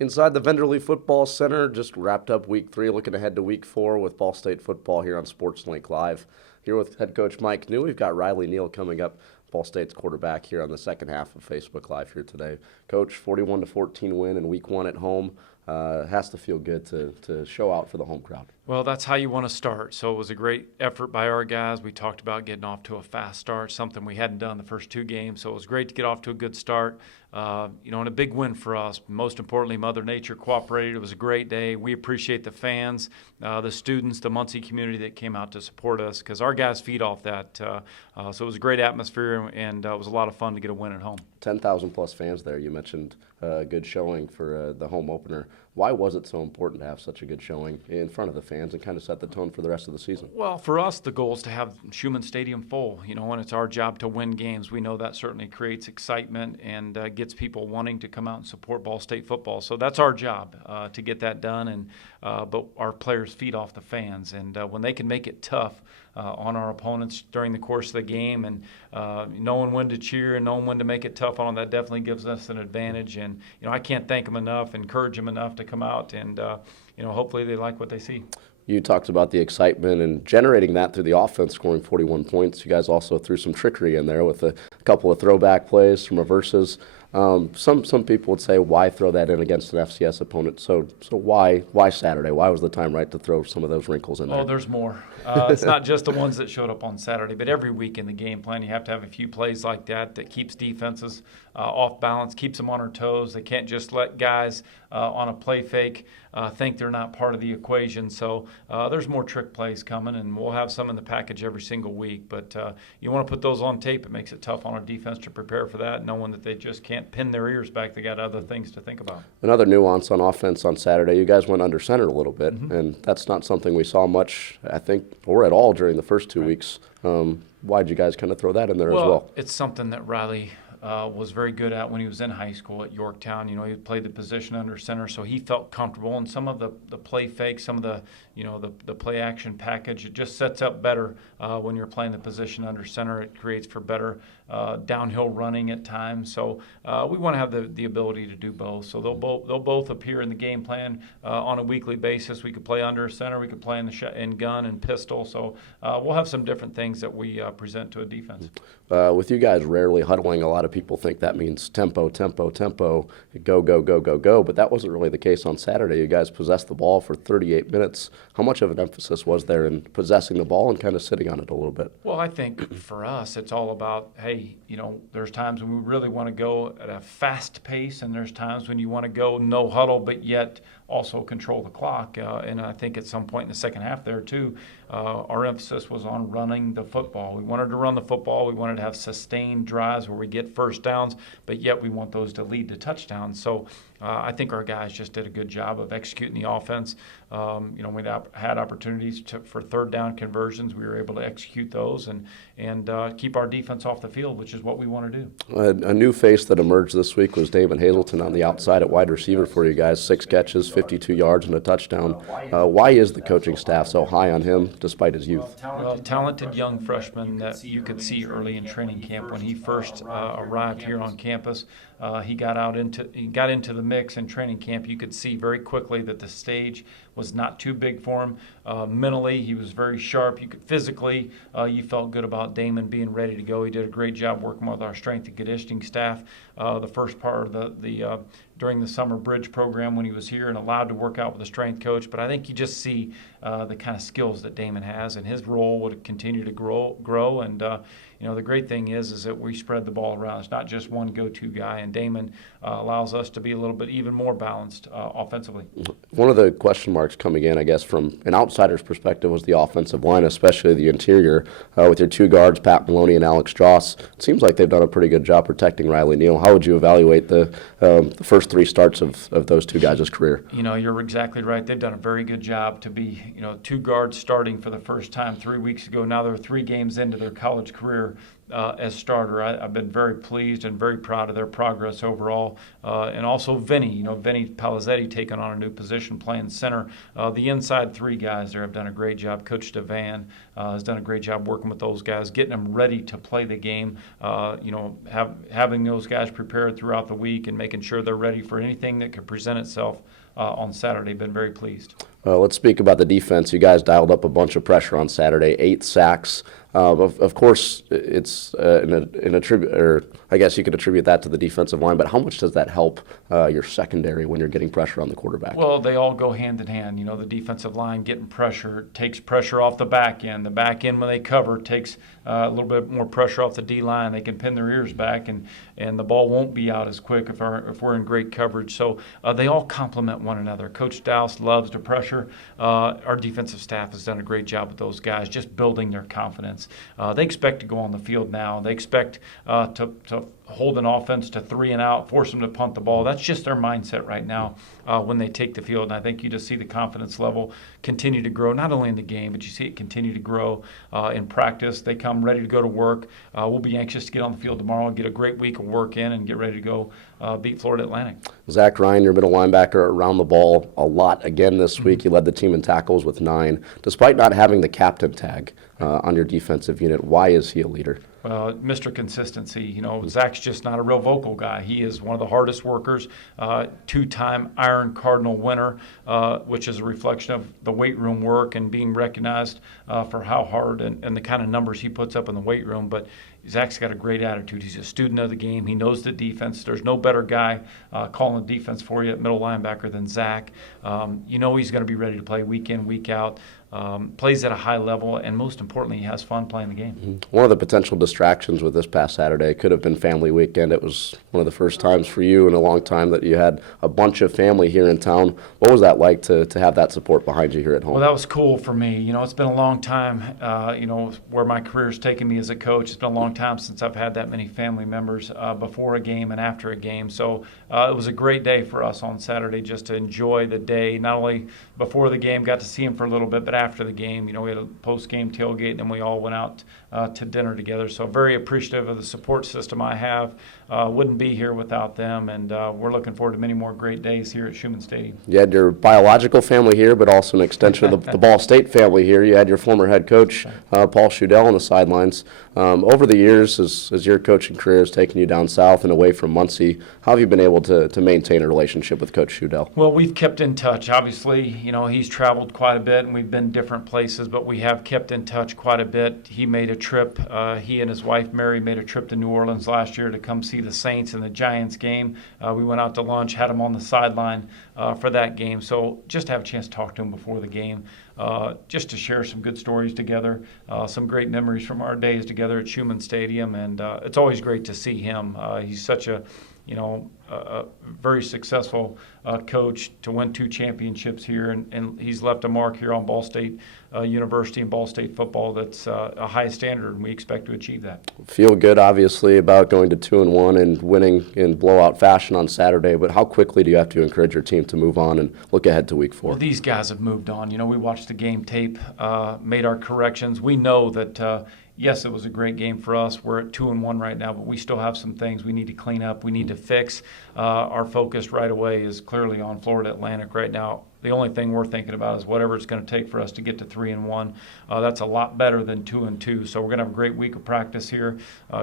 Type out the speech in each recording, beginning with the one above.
Inside the Venderly Football Center, just wrapped up week 3, looking ahead to week 4 with Ball State football here on SportsLink Live. Here with head coach Mike Neal, we've got Neal coming up, Ball State's quarterback here on the second half of Facebook Live here today. Coach, 41-14 win in week 1 at home. Has to feel good to show out for the home crowd. Well, that's how you want to start. So it was a great effort by our guys. We talked about getting off to a fast start, something we hadn't done the first 2 games. So it was great to get off to a good start. And a big win for us. Most importantly, Mother Nature cooperated. It was a great day. We appreciate the fans, the students, the Muncie community that came out to support us because our guys feed off that. So it was a great atmosphere, and it was a lot of fun to get a win at home. 10,000 plus fans there. You mentioned a good showing for the home opener. Why was it so important to have such a good showing in front of the fans and kind of set the tone for the rest of the season? Well, for us, the goal is to have Schumann Stadium full, and it's our job to win games. We know that certainly creates excitement and gets people wanting to come out and support Ball State football. So that's our job to get that done. But our players feed off the fans, and when they can make it tough on our opponents during the course of the game and knowing when to cheer and knowing when to make it tough on them, that definitely gives us an advantage. And I can't thank them enough, encourage them enough to come out, and hopefully they like what they see. You talked about the excitement and generating that through the offense, scoring 41 points. You guys also threw some trickery in there with a couple of throwback plays, some reverses. Some people would say, why throw that in against an FCS opponent? So why Saturday? Why was the time right to throw some of those wrinkles in there? Oh, there's more. It's not just the ones that showed up on Saturday, but every week in the game plan you have to have a few plays like that keeps defenses off balance, keeps them on their toes. They can't just let guys on a play fake think they're not part of the equation. So there's more trick plays coming, and we'll have some in the package every single week. But you want to put those on tape. It makes it tough on our defense to prepare for that, knowing that they just can't pin their ears back. They got other things to think about. Another nuance on offense on Saturday, you guys went under center a little bit, and that's not something we saw much, I think, or at all during the first 2 weeks. Why'd you guys kind of throw that in there as well? It's something that Riley was very good at when he was in high school at Yorktown. He played the position under center, so he felt comfortable. And some of the play fakes, some of the play action package, it just sets up better when you're playing the position under center. It creates for better downhill running at times. So we want to have the ability to do both. So they'll both appear in the game plan on a weekly basis. We could play under center, we could play in gun and pistol. So we'll have some different things that we present to a defense. With you guys rarely huddling, a lot of people think that means tempo, tempo, tempo, go, go, go, go, go. But that wasn't really the case on Saturday. You guys possessed the ball for 38 minutes. How much of an emphasis was there in possessing the ball and kind of sitting on it a little bit? Well, I think for us, it's all about, hey, there's times when we really want to go at a fast pace, and there's times when you want to go no huddle, but yet also control the clock. And I think at some point in the second half there, too, our emphasis was on running the football. We wanted to run the football. We wanted to have sustained drives where we get first downs, but yet we want those to lead to touchdowns. So I think our guys just did a good job of executing the offense. We had opportunities for third down conversions. We were able to execute those and keep our defense off the field, which is what we want to do. A new face that emerged this week was Damon Hazelton on the outside at wide receiver for you guys. 6 catches, 52 yards, and a touchdown. Why is the coaching staff so high on him despite his youth? Well, talented young freshman that you could see early in training camp when he first arrived here on campus. He got into the mix in training camp. You could see very quickly that the stage was not too big for him. Mentally, he was very sharp. Physically, you felt good about Damon being ready to go. He did a great job working with our strength and conditioning staff. The first part of during the summer bridge program when he was here and allowed to work out with a strength coach. But I think you just see the kind of skills that Damon has, and his role would continue to grow. And the great thing is that we spread the ball around. It's not just one go-to guy, and Damon allows us to be a little bit even more balanced offensively. One of the question marks coming in, I guess, from an outsider's perspective was the offensive line, especially the interior. With your 2 guards, Pat Maloney and Alex Joss, it seems like they've done a pretty good job protecting Neal. How would you evaluate the first 3 starts of those 2 guys' career? You're exactly right. They've done a very good job to be, 2 guards starting for the first time 3 weeks ago. Now they're 3 games into their college career. as starter. I've been very pleased and very proud of their progress overall. And also Vinny Palizzetti taking on a new position playing center. The inside three guys there have done a great job. Coach DeVan has done a great job working with those guys, getting them ready to play the game. Having those guys prepared throughout the week and making sure they're ready for anything that could present itself on Saturday. Been very pleased. Let's speak about the defense. You guys dialed up a bunch of pressure on Saturday, 8 sacks. Of course, it's in attribute, or I guess you could attribute that to the defensive line. But how much does that help your secondary when you're getting pressure on the quarterback? Well, they all go hand in hand. The defensive line getting pressure takes pressure off the back end. The back end, when they cover, takes a little bit more pressure off the D line. They can pin their ears back, and the ball won't be out as quick if we're in great coverage. So they all complement one another. Coach Dowse loves to pressure. Our defensive staff has done a great job with those guys, just building their confidence. They expect to go on the field now. They expect to hold an offense to 3 and out, force them to punt the ball. That's just their mindset right now when they take the field. And I think you just see the confidence level continue to grow, not only in the game, but you see it continue to grow in practice. They come ready to go to work. We'll be anxious to get on the field tomorrow and get a great week of work in and get ready to go beat Florida Atlantic. Zach Ryan, your middle linebacker, around the ball a lot again this week. He led the team in tackles with 9. Despite not having the captain tag on your defensive unit, why is he a leader? Mr. Consistency. Zach's just not a real vocal guy. He is one of the hardest workers, 2-time Iron Cardinal winner, which is a reflection of the weight room work and being recognized for how hard and the kind of numbers he puts up in the weight room. But Zach's got a great attitude. He's a student of the game. He knows the defense. There's no better guy calling the defense for you at middle linebacker than Zach. He's going to be ready to play week in, week out. Plays at a high level, and most importantly, he has fun playing the game. One of the potential distractions with this past Saturday could have been family weekend. It was one of the first times for you in a long time that you had a bunch of family here in town. What was that like to have that support behind you here at home? Well, that was cool for me. It's been a long time, where my career's taken me as a coach. It's been a long time since I've had that many family members before a game and after a game. So it was a great day for us on Saturday just to enjoy the day. Not only before the game, got to see him for a little bit, but after the game, we had a post-game tailgate, and then we all went out to dinner together. So very appreciative of the support system I have. Wouldn't be here without them, and we're looking forward to many more great days here at Schumann Stadium. You had your biological family here, but also an extension of the Ball State family here. You had your former head coach, Paul Schudel, on the sidelines. Over the years, as your coaching career has taken you down south and away from Muncie, how have you been able to maintain a relationship with Coach Schudel? Well, we've kept in touch. Obviously, he's traveled quite a bit, and we've been different places, but we have kept in touch quite a bit. He made a trip. He and his wife, Mary, made a trip to New Orleans last year to come see the Saints and the Giants game. We went out to lunch, had him on the sideline for that game. So just to have a chance to talk to him before the game, just to share some good stories together, some great memories from our days together at Schumann Stadium. And it's always great to see him. He's such a very successful coach to win 2 championships here, and he's left a mark here on Ball State University and Ball State football that's a high standard, and we expect to achieve that. Feel good, obviously, about going to 2-1 and winning in blowout fashion on Saturday, but how quickly do you have to encourage your team to move on and look ahead to Week 4? Well, these guys have moved on. We watched the game tape, made our corrections. We know that yes, it was a great game for us. We're at 2-1 right now, but we still have some things we need to clean up. We need to fix. Our focus right away is clearly on Florida Atlantic right now. The only thing we're thinking about is whatever it's going to take for us to get to 3-1. That's a lot better than 2-2. So we're going to have a great week of practice here,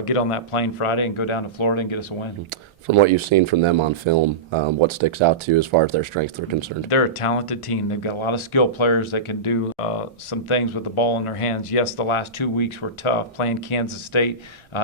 get on that plane Friday and go down to Florida and get us a win. From what you've seen from them on film, what sticks out to you as far as their strengths are concerned? They're a talented team. They've got a lot of skill players that can do some things with the ball in their hands. Yes, the last 2 weeks were tough. Playing Kansas State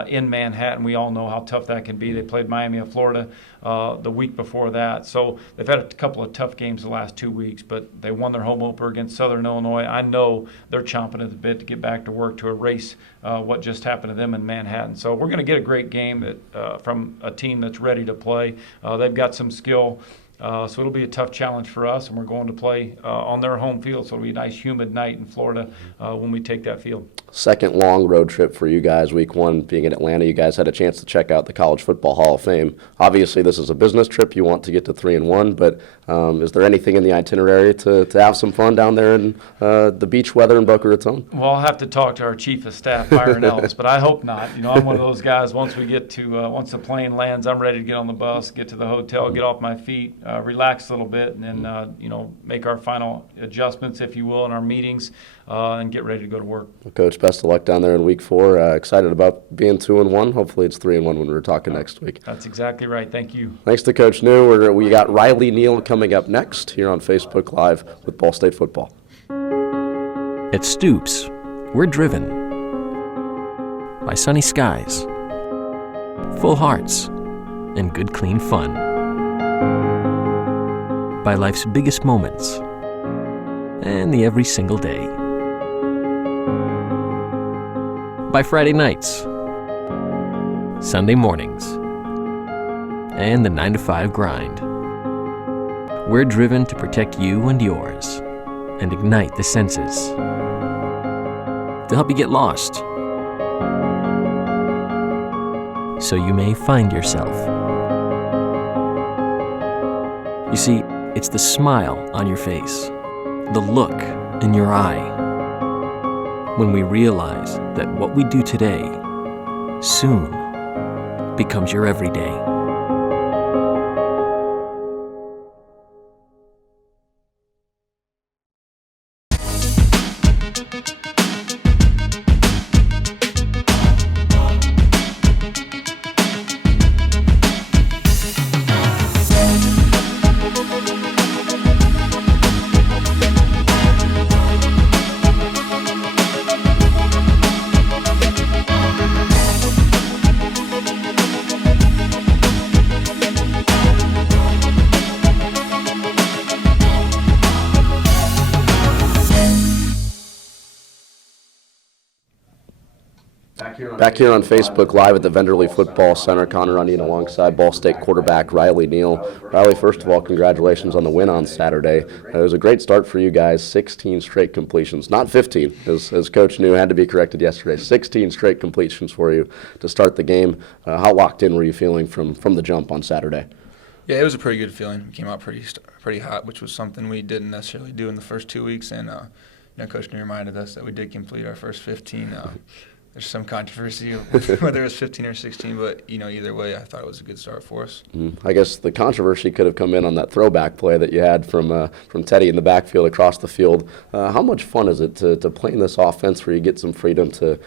in Manhattan, we all know how tough that can be. They played Miami of Florida the week before that. So they've had a couple of tough games the last 2 weeks, but they won their home opener against Southern Illinois. I know they're chomping at the bit to get back to work to erase what just happened to them in Manhattan. So we're going to get a great game from a team that's ready to play. They've got some skill So it'll be a tough challenge for us, and we're going to play on their home field. So it'll be a nice humid night in Florida when we take that field. Second long road trip for you guys. Week 1 being in Atlanta, you guys had a chance to check out the College Football Hall of Fame. Obviously, this is a business trip. You want to get to 3-1, but is there anything in the itinerary to have some fun down there in the beach weather in Boca Raton? Well, I'll have to talk to our chief of staff, Byron Ellis, but I hope not. I'm one of those guys. Once the plane lands, I'm ready to get on the bus, get to the hotel, get off my feet, relax a little bit, and then make our final adjustments, if you will, in our meetings, and get ready to go to work. Well, Coach, best of luck down there in week 4. Excited about being 2-1. Hopefully it's 3-1 when we're talking next week. That's exactly right. Thank you. Thanks to Coach New. We got Riley Neal coming up next here on Facebook Live with Ball State Football. At Stoops, we're driven by sunny skies, full hearts, and good clean fun. By life's biggest moments and the every single day. By Friday nights, Sunday mornings, and the 9-to-5 grind. We're driven to protect you and yours and ignite the senses to help you get lost so you may find yourself. You see, it's the smile on your face, the look in your eye, when we realize that what we do today soon becomes your everyday. Back here on Facebook Live at the Venderly Football Center, Connor Onion alongside Ball State quarterback Riley Neal. Riley, first of all, congratulations on the win on Saturday. It was a great start for you guys, 16 straight completions. Not 15, as Coach New had to be corrected yesterday. 16 straight completions for you to start the game. How locked in were you feeling from the jump on Saturday? Yeah, it was a pretty good feeling. We came out pretty hot, which was something we didn't necessarily do in the first 2 weeks. And Coach New reminded us that we did complete our first 15. There's some controversy whether it was 15 or 16, but either way, I thought it was a good start for us. I guess the controversy could have come in on that throwback play that you had from Teddy in the backfield across the field. How much fun is it to play in this offense where you get some freedom to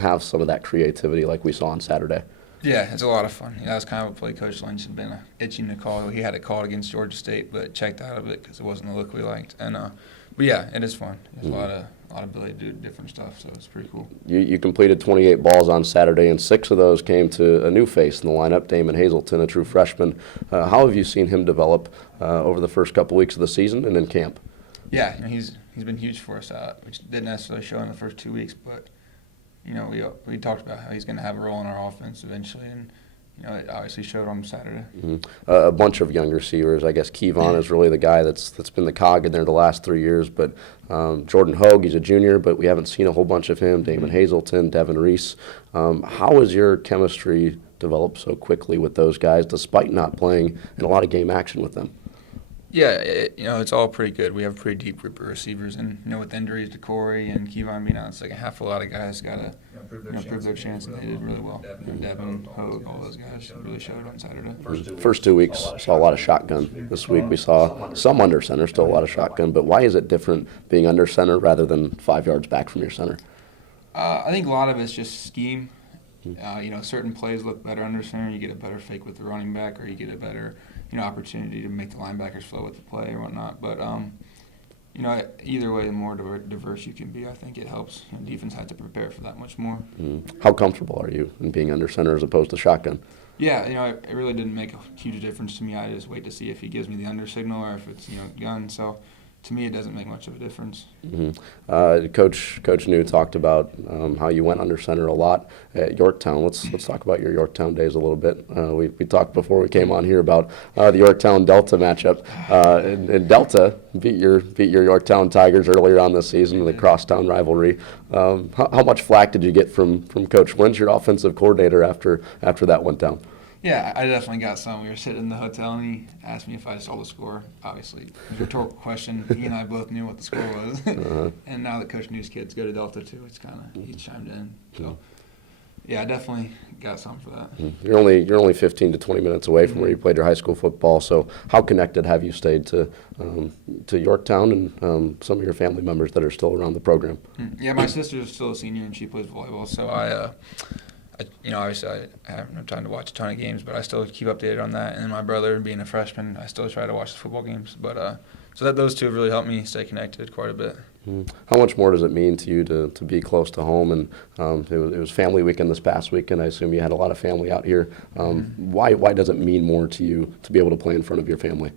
have some of that creativity like we saw on Saturday? Yeah, it's a lot of fun. That's kind of what play Coach Lynch had been itching to call. He had it called against Georgia State, but checked out of it because it wasn't the look we liked. And but yeah, it is fun. There's a lot of ability to do different stuff, so it's pretty cool. You completed 28 balls on Saturday, and 6 of those came to a new face in the lineup, Damon Hazelton, a true freshman. How have you seen him develop over the first couple weeks of the season and in camp? Yeah, he's been huge for us, which didn't necessarily show in the first 2 weeks, but we talked about how he's going to have a role in our offense eventually, and it obviously showed on Saturday. A bunch of young receivers. I guess Kevon is really the guy that's been the cog in there the last 3 years. But Jordan Hogue, he's a junior, but we haven't seen a whole bunch of him. Damon Hazelton, Devin Reese. How has your chemistry developed so quickly with those guys, despite not playing in a lot of game action with them? Yeah, it's all pretty good. We have a pretty deep group of receivers, and with injuries to Corey and Kevon being out in the second half, a lot of guys got to prove their chance, and they did really well. Devin, Hogue, all those guys really showed on Saturday. First 2 weeks, saw a lot of shotgun. This week we saw some under center, still a lot of shotgun. But why is it different being under center rather than 5 yards back from your center? I think a lot of it's just scheme. Certain plays look better under center. You get a better fake with the running back, or you get a better opportunity to make the linebackers flow with the play or whatnot. But, either way, the more diverse you can be, I think it helps. Defense had to prepare for that much more. How comfortable are you in being under center as opposed to shotgun? Yeah, it really didn't make a huge difference to me. I just wait to see if he gives me the under signal or if it's, gun. So, to me, it doesn't make much of a difference. Coach New talked about how you went under center a lot at Yorktown. Let's talk about your Yorktown days a little bit. We talked before we came on here about the Yorktown Delta matchup. And Delta beat your Yorktown Tigers earlier on this season in the crosstown rivalry. How much flack did you get from Coach Lynch, your offensive coordinator, after that went down? Yeah, I definitely got some. We were sitting in the hotel, and he asked me if I saw the score. Obviously, it was a rhetorical question. He and I both knew what the score was. And now that Coach New's kids go to Delta, too, it's kind of, he chimed in. So, yeah, I definitely got some for that. You're only 15 to 20 minutes away from where you played your high school football, so how connected have you stayed to Yorktown and some of your family members that are still around the program? Yeah, my sister's still a senior, and she plays volleyball, so obviously I haven't had time to watch a ton of games, but I still keep updated on that. And then my brother, being a freshman, I still try to watch the football games. But so that those two have really helped me stay connected quite a bit. How much more does it mean to you to be close to home? And it was family weekend this past weekend. I assume you had a lot of family out here. Why does it mean more to you to be able to play in front of your family?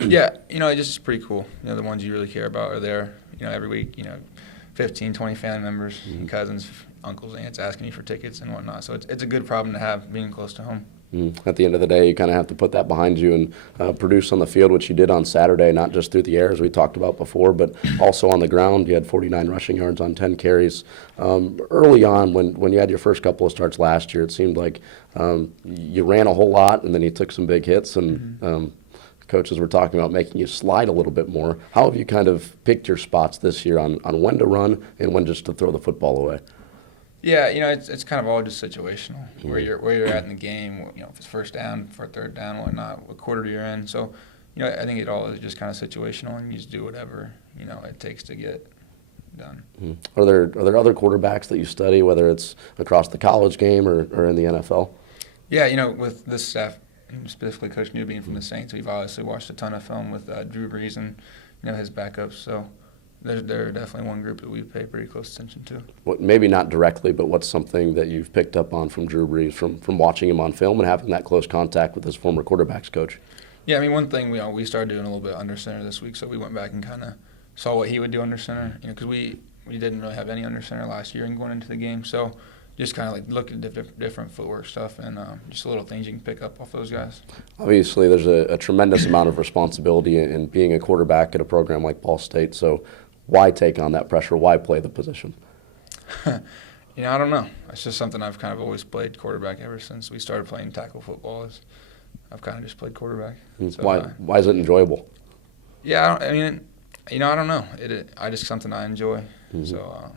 Yeah, it's just pretty cool. The ones you really care about are there. Every week, 15, 20 family members, cousins, uncles, aunts asking you for tickets and whatnot. So it's a good problem to have, being close to home. At the end of the day, you kind of have to put that behind you and produce on the field, which you did on Saturday, not just through the air, as we talked about before, but also on the ground. You had 49 rushing yards on 10 carries. Early on, when you had your first couple of starts last year, it seemed like you ran a whole lot, and then you took some big hits, and coaches were talking about making you slide a little bit more. How have you kind of picked your spots this year on when to run and when just to throw the football away? Yeah, it's kind of all just situational, where you're at in the game. If it's first down, for third down, whatnot, what quarter you're in. So, I think it all is just kind of situational, and you just do whatever it takes to get done. Are there other quarterbacks that you study, whether it's across the college game or in the NFL? Yeah, with this staff, specifically Coach New being from the Saints, we've obviously watched a ton of film with Drew Brees and his backups. So. They're definitely one group that we pay pretty close attention to. Maybe not directly, but what's something that you've picked up on from Drew Brees, from watching him on film and having that close contact with his former quarterbacks coach? Yeah, one thing we started doing a little bit under center this week, so we went back and kind of saw what he would do under center, because we didn't really have any under center last year and going into the game, so just kind of look at different footwork stuff and just little things you can pick up off those guys. Obviously, there's a tremendous amount of responsibility in being a quarterback at a program like Ball State, so why take on that pressure? Why play the position? I don't know. It's just something I've kind of always played quarterback ever since we started playing tackle football. I've kind of just played quarterback. So, why is it enjoyable? Yeah, I don't know. I just something I enjoy. So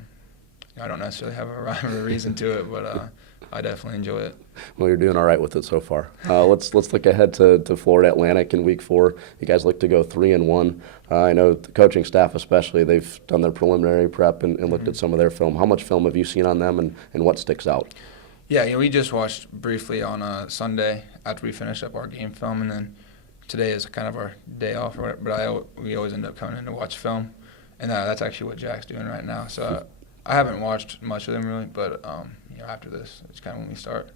I don't necessarily have a rhyme or a reason to it, but I definitely enjoy it. Well, you're doing all right with it so far. Let's look ahead to Florida Atlantic in Week 4. You guys look to go 3-1. I know the coaching staff especially, they've done their preliminary prep and looked at some of their film. How much film have you seen on them, and what sticks out? Yeah, we just watched briefly on Sunday after we finished up our game film, and then today is kind of our day off, or whatever, but we always end up coming in to watch film, and that's actually what Jack's doing right now. So I haven't watched much of them really, but after this, it's kind of when we start.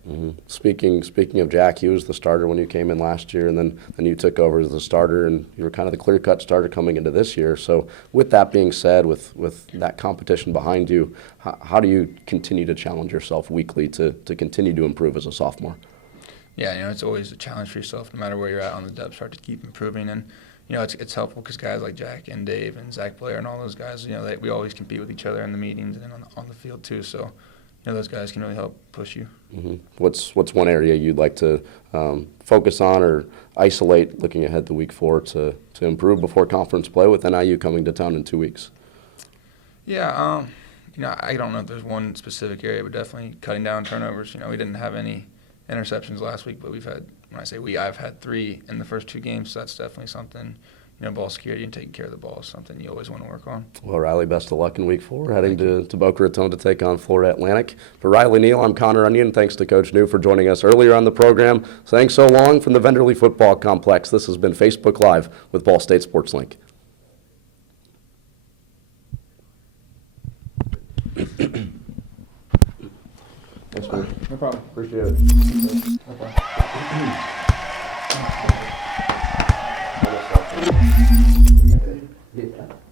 Speaking of Jack, he was the starter when you came in last year, and then you took over as the starter, and you were kind of the clear-cut starter coming into this year. So with that being said, with that competition behind you, how do you continue to challenge yourself weekly to continue to improve as a sophomore? Yeah, it's always a challenge for yourself, no matter where you're at on the depth chart, to keep improving. And it's helpful because guys like Jack and Dave and Zach Blair and all those guys, we always compete with each other in the meetings and on the field too. So those guys can really help push you. What's one area you'd like to focus on or isolate looking ahead to Week 4 to improve before conference play with NIU coming to town in 2 weeks? Yeah, I don't know if there's one specific area, but definitely cutting down turnovers. We didn't have any interceptions last week, but I've had 3 in the first 2 games, so that's definitely something. Ball security and taking care of the ball is something you always want to work on. Well, Riley, best of luck in Week 4, heading to Boca Raton to take on Florida Atlantic. For Riley Neal, I'm Connor Onion. Thanks to Coach New for joining us earlier on the program. Thanks so long from the Venderly Football Complex. This has been Facebook Live with Ball State Sports Link. Thanks, man. No problem. Appreciate it. No problem. Yeah.